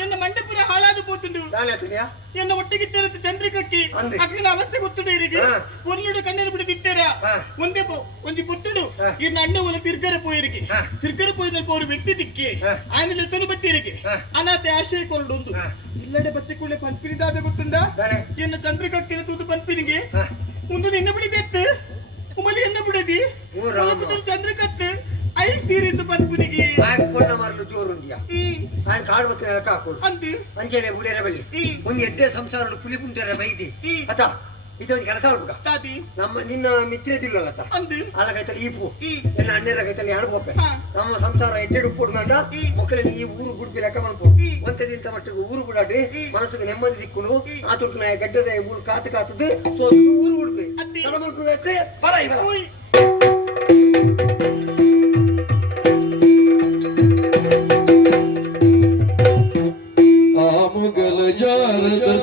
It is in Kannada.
ಎನ್ನ ಮಂಟಪುರ ಹಾಳಾದು ಪೋತುಂಡು ಎನ್ನ ಒಟ್ಟಿಗೆ ತೆರೆದ ಚಂದ್ರಿಕಕ್ಕೆ ಅಕ್ಕಿನ ಅವಸ್ಥೆ ಗೊತ್ತುಡು ಇರಿಗೆ ಪೊರ್ಲುಡು ಕಣ್ಣೀರು ಬಿಡಿ ತಿಟ್ಟೇರ ಒಂದೇ ಒಂಜಿ ಪುತ್ತುಡು ಇನ್ನ ಅಣ್ಣ ಒಂದು ತಿರ್ಕರ ಪೋಯಿರಿಗೆ ತಿರ್ಕರ ಪೋಯಿನಲ್ಲಿ ಪೋರು ವ್ಯಕ್ತಿ ತಿಕ್ಕಿ ಆಮೇಲೆ ತನು ಬತ್ತಿರಿಗೆ ಅನಾಥೆ ಆಶ್ರಯ ಕೊರಡು ಒಂದು ಇಲ್ಲಡೆ ಬತ್ತಿಕೊಳ್ಳೆ ಪಂಪಿನಿದಾದ ಗೊತ್ತುಂಡ ಎನ್ನ ಚಂದ್ರಿಕಕ್ಕೆ ತೂತು ಪಂಪಿನಿಗೆ ಒಂದು ನಿನ್ನ ಬಿಡಿದೆತ್ತು ಉಮಲಿ ಎನ್ನ ಬಿಡದಿ ಚಂದ್ರಿಕತ್ತು ಐ ಸೀರಿದ್ದು ಪಂಪಿನಿಗೆ ಕೊಂಡ ಮರಲು ಜೋರುಂಡಿಯಾ ನಾನು ಕಾಡು ಮತ್ತೆ ಹಾಕೋದು ಅಂಚೆನೆ ಬುಡೇರ ಬಳಿ ಒಂದು ಎಡ್ಡೆ ಸಂಸಾರ ಪುಲಿ ಪುಂಟರ ಬೈದಿ ಅತ ಇದೊಂದು ಕೆಲಸ ಆಗ್ಬೇಕ ನಮ್ಮ ನಿನ್ನ ಮಿತ್ರದಿಲ್ಲಲ್ಲ ಅಲ್ಲಗೈತಲ್ಲಿ ಈಪು ಎಲ್ಲ ಅಣ್ಣರ ಗೈತಲ್ಲಿ ಅನುಭವ ನಮ್ಮ ಸಂಸಾರ ಎಡ್ಡೆಡು ಕೊಡ್ಕೊಂಡ ಮಕ್ಕಳಲ್ಲಿ ಈ ಊರು ಗುಡ್ಬಿ ಲೆಕ್ಕ ಮಾಡ್ಬೋದು ಒಂತದಿಂತ ಮಟ್ಟಿಗೆ ಊರು ಬಿಡಾಡಿ ಮನಸ್ಸಿಗೆ ನೆಮ್ಮದಿ ಸಿಕ್ಕುನು ಆ ತುರ್ಕು ನಾಯ ಗಡ್ಡದ ಊರು ಕಾತು ಕಾತದು ಊರು ಗುಡ್ಬಿ ಬರ ಮುಗಲ ಜಾರದ